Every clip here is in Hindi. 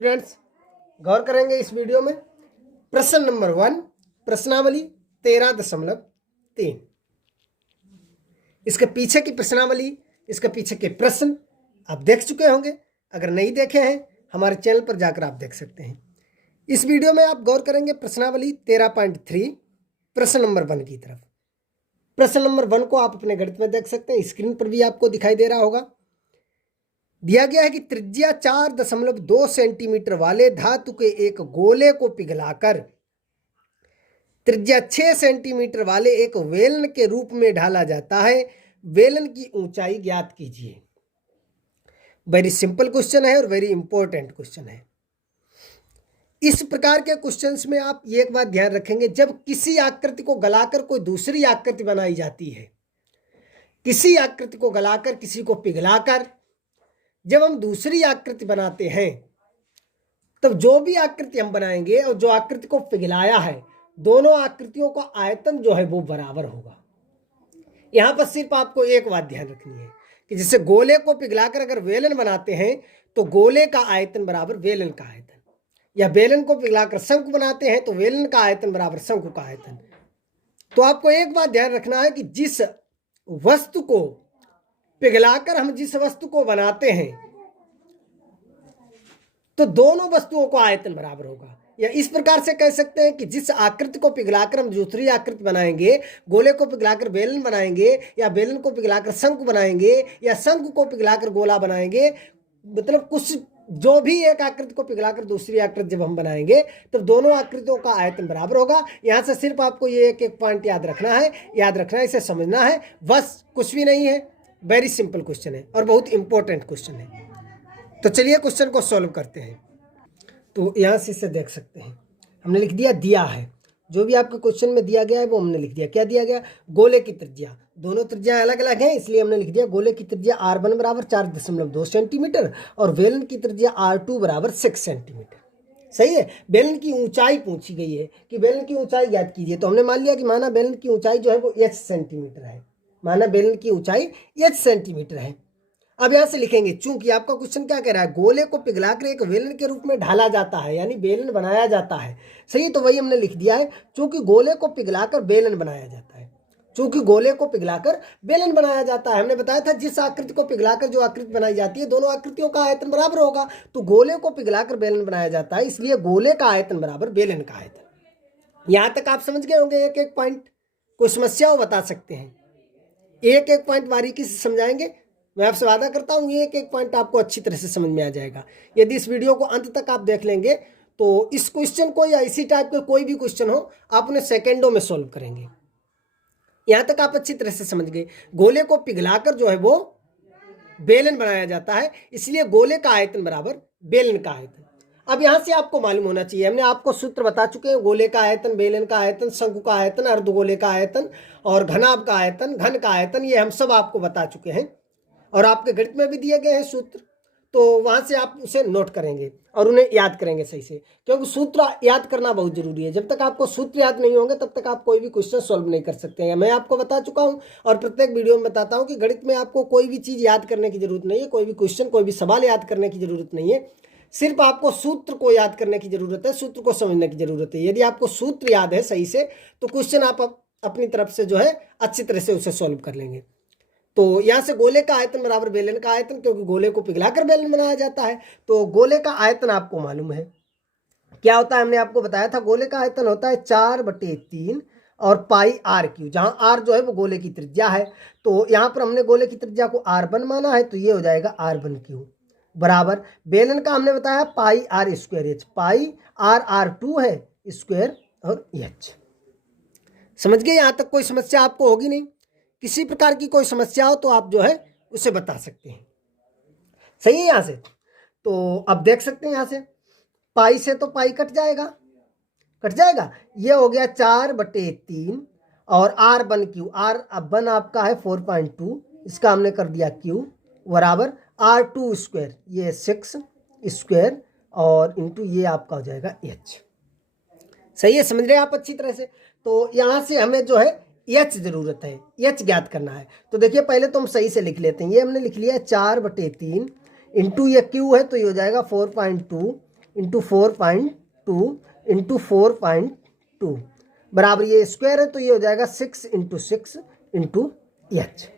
स्टूडेंट्स गौर करेंगे इस वीडियो में प्रश्न नंबर 1 प्रश्नावली 13.3। इसके पीछे की प्रश्नावली, इसके पीछे के प्रश्न आप देख चुके होंगे। अगर नहीं देखे हैं हमारे चैनल पर जाकर आप देख सकते हैं। इस वीडियो में आप गौर करेंगे प्रश्नावली 13.3 प्रश्न नंबर 1 की तरफ। प्रश्न नंबर 1 को आप अपने गणित में देख सकते हैं, स्क्रीन पर भी आपको दिखाई दे रहा होगा। दिया गया है कि त्रिज्या 4.2 सेंटीमीटर वाले धातु के एक गोले को पिघलाकर त्रिज्या 6 सेंटीमीटर वाले एक वेलन के रूप में ढाला जाता है। वेलन की ऊंचाई ज्ञात कीजिए। वेरी सिंपल क्वेश्चन है और वेरी इंपॉर्टेंट क्वेश्चन है। इस प्रकार के क्वेश्चंस में आप एक बात ध्यान रखेंगे, जब किसी आकृति को गलाकर कोई दूसरी आकृति बनाई जाती है, किसी आकृति को गलाकर किसी को पिघलाकर जब हम दूसरी आकृति बनाते हैं, तब जो भी आकृति हम बनाएंगे और जो आकृति को पिघलाया है, दोनों आकृतियों का आयतन जो है वो बराबर होगा। यहां पर सिर्फ आपको एक बात ध्यान रखनी है कि जैसे गोले को पिघलाकर अगर वेलन बनाते हैं तो गोले का आयतन बराबर वेलन का आयतन, या वेलन को पिघलाकर शंकु बनाते हैं तो वेलन का आयतन बराबर शंकु का आयतन। तो आपको एक बात ध्यान रखना है कि जिस वस्तु को पिघलाकर हम जिस वस्तु को बनाते हैं तो दोनों वस्तुओं का आयतन बराबर होगा। या इस प्रकार से कह सकते हैं कि जिस आकृति को पिघलाकर हम दूसरी आकृति बनाएंगे, गोले को पिघलाकर बेलन बनाएंगे, या बेलन को पिघलाकर शंकु बनाएंगे, या शंकु को पिघलाकर गोला बनाएंगे, मतलब कुछ जो भी एक आकृति को पिघलाकर दूसरी आकृति जब हम बनाएंगे तब दोनों आकृतियों का आयतन बराबर होगा। यहाँ से सिर्फ आपको ये एक एक पॉइंट याद रखना है, इसे समझना है, बस कुछ भी नहीं है। वेरी सिंपल क्वेश्चन है और बहुत इंपॉर्टेंट क्वेश्चन है। तो चलिए क्वेश्चन को सॉल्व करते हैं। तो यहाँ से इसे देख सकते हैं, हमने लिख दिया है जो भी आपके क्वेश्चन में दिया गया है वो हमने लिख दिया। क्या दिया गया? गोले की त्रिज्या, दोनों त्रिज्या अलग अलग हैं इसलिए हमने लिख दिया गोले की त्रिज्या R1 बराबर 4.2 सेंटीमीटर और वेलन की त्रिज्या R2 बराबर 6 सेंटीमीटर। सही है। बेलन की ऊंचाई पूछी गई है कि बेलन की ऊंचाई ज्ञात कीजिए। तो हमने मान लिया कि माना बेलन की ऊंचाई जो है वो h सेंटीमीटर है, माना बेलन की ऊंचाई h सेंटीमीटर है। अब यहां से लिखेंगे, चूंकि आपका क्वेश्चन क्या कह रहा है, गोले को पिघलाकर एक वेलन के रूप में ढाला जाता है, यानी बेलन बनाया जाता है। सही, तो वही हमने लिख दिया है, चूंकि गोले को पिघलाकर बेलन बनाया जाता है, चूंकि गोले को पिघलाकर बेलन बनाया जाता है। हमने बताया था जिस आकृति को पिघलाकर जो आकृति बनाई जाती है दोनों आकृतियों का आयतन बराबर होगा। तो गोले को पिघलाकर बेलन बनाया जाता है इसलिए गोले का आयतन बराबर बेलन का आयतन। यहां तक आप समझ गए होंगे। एक एक पॉइंट, कोई समस्या हो बता सकते हैं, एक एक पॉइंट बारीकी से समझाएंगे। मैं आपसे वादा करता हूँ एक एक पॉइंट आपको अच्छी तरह से समझ में आ जाएगा। यदि इस वीडियो को अंत तक आप देख लेंगे तो इस क्वेश्चन को या इसी टाइप का कोई भी क्वेश्चन हो आप उन्हें सेकेंडों में सॉल्व करेंगे। यहां तक आप अच्छी तरह से समझ गए। गोले को पिघलाकर जो है वो बेलन बनाया जाता है इसलिए गोले का आयतन बराबर बेलन का आयतन। अब यहां से आपको मालूम होना चाहिए, हमने आपको सूत्र बता चुके हैं, गोले का आयतन, बेलन का आयतन, शंकु का आयतन, अर्धगोले का आयतन और घनाभ का आयतन, घन का आयतन, ये हम सब आपको बता चुके हैं और आपके गणित में भी दिए गए हैं सूत्र। तो वहां से आप उसे नोट करेंगे और उन्हें याद करेंगे सही से, क्योंकि सूत्र याद करना बहुत जरूरी है। जब तक आपको सूत्र याद नहीं होंगे तब तक आप कोई भी क्वेश्चन सॉल्व नहीं कर सकते हैं। मैं आपको बता चुका हूं और प्रत्येक वीडियो में बताता हूं कि गणित में आपको कोई भी चीज याद करने की जरूरत नहीं है, कोई भी क्वेश्चन, कोई भी सवाल याद करने की जरूरत नहीं है, सिर्फ आपको सूत्र को याद करने की जरूरत है, सूत्र को समझने की जरूरत है। यदि आपको सूत्र याद है सही से तो क्वेश्चन आप अपनी तरफ से जो है अच्छी तरह से उसे सॉल्व कर लेंगे। तो यहां से गोले का आयतन बराबर बेलन का आयतन, क्योंकि गोले को पिघलाकर बेलन बनाया जाता है। तो गोले का आयतन आपको मालूम है क्या होता है, हमने आपको बताया था। गोले का आयतन होता है 4/3 और पाई R3, जहां R जो है वो गोले की त्रिज्या है। तो यहां पर हमने गोले की त्रिज्या को R1 माना है तो ये हो जाएगा R1³ बराबर बेलन का हमने बताया पाई R²H, पाई R2 है स्क्वायर और H। समझ गए? यहां तक कोई समस्या आपको होगी नहीं। किसी प्रकार की कोई समस्या हो तो आप जो है उसे बता सकते हैं। सही है। यहां से तो अब देख सकते हैं, यहां से पाई से तो पाई कट जाएगा, ये हो गया 4/3 और R1³ R1 आपका है 4.2, इसका हमने कर दिया Q बराबर R2², ये 6 स्क्वायर और इंटू ये आपका हो जाएगा H। सही है, समझ रहे हैं आप अच्छी तरह से। तो यहां से हमें जो है H जरूरत है, H ज्ञात करना है। तो देखिए पहले तो हम सही से लिख लेते हैं, ये हमने लिख लिया 4/3 इंटू ये Q है तो ये हो जाएगा 4.2 इंटू 4.2 इंटू 4.2 बराबर, ये स्क्वायर है तो ये हो जाएगा 6 इंटू 6 इंटू एच।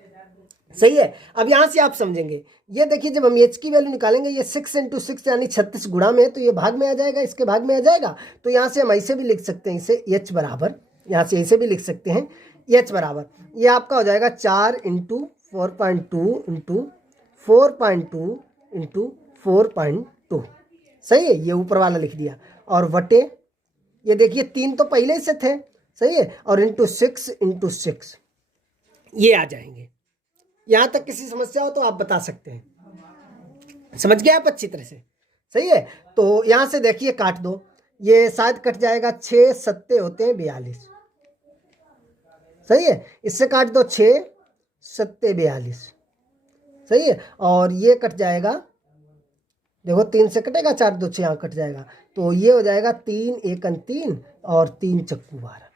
सही है। अब यहाँ से आप समझेंगे, ये देखिए जब हम एच की वैल्यू निकालेंगे, ये 6 इंटू 6 यानी 36 गुणा में है, तो ये भाग में आ जाएगा, इसके भाग में आ जाएगा। तो यहाँ से हम ऐसे भी लिख सकते हैं इसे, एच बराबर, यहाँ से ऐसे भी लिख सकते हैं एच बराबर, ये आपका हो जाएगा 4 इंटू 4.2 इंटू 4.2 इंटू 4.2। सही है, ये ऊपर वाला लिख दिया, और वटे ये देखिए 3 तो पहले से थे, सही है, और इंटू 6 इंटू 6 ये आ जाएंगे। यहां तक किसी समस्या हो तो आप बता सकते हैं। समझ गए आप अच्छी तरह से? सही है। तो यहां से देखिए काट दो, ये शायद कट जाएगा, 6 सत्ते होते हैं 42। सही है, इससे काट दो 6 सत्ते 42। सही है, और ये कट जाएगा, देखो 3 से कटेगा, 4 2 6 यहाँ कट जाएगा, तो ये हो जाएगा 3 1 3 और 3 चक्कू 12।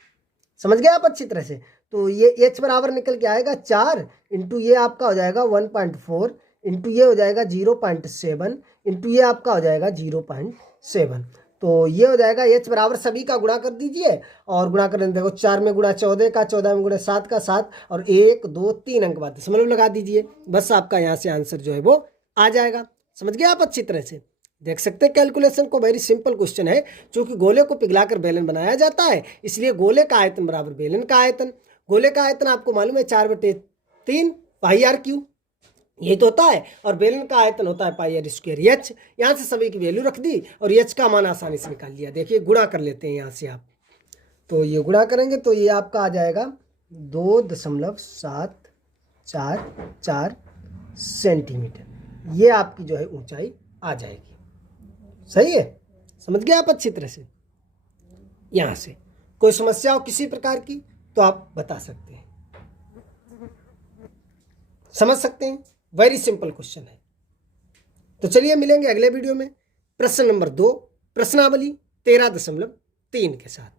समझ गए आप अच्छी तरह से? तो ये एच बराबर निकल के आएगा 4 इंटू ये आपका हो जाएगा 1.4 इंटू ये हो जाएगा 0.7 इंटू ये आपका हो जाएगा 0.7। तो ये हो जाएगा एच बराबर, सभी का गुणा कर दीजिए, और गुणा करने देखो 4 में गुणा 14 का, 14 में गुणा 7 का 7, और 1 2 3 अंक बाद दशमलव लगा दीजिए, बस आपका यहाँ से आंसर जो है वो आ जाएगा। समझ गए आप अच्छी तरह से? देख सकते हैं कैलकुलेशन को, वेरी सिंपल क्वेश्चन है। चूंकि गोले को पिघलाकर बेलन बनाया जाता है, इसलिए गोले का आयतन बराबर बेलन का आयतन। गोले का आयतन आपको मालूम है 4/3 पाई आर क्यू, यही तो होता है, और बेलन का आयतन होता है पाई आर स्क्वायर एच। यहाँ से सभी की वैल्यू रख दी और एच का मान आसानी से निकाल लिया। देखिए गुणा कर लेते हैं यहाँ से आप, तो ये गुणा करेंगे तो ये आपका आ जाएगा 2.744 सेंटीमीटर, ये आपकी जो है ऊंचाई आ जाएगी। सही है, समझ गए आप अच्छी तरह से? यहाँ से कोई समस्या हो किसी प्रकार की तो आप बता सकते हैं, समझ सकते हैं, वेरी सिंपल क्वेश्चन है। तो चलिए मिलेंगे अगले वीडियो में प्रश्न नंबर 2, प्रश्नावली 13.3 के साथ।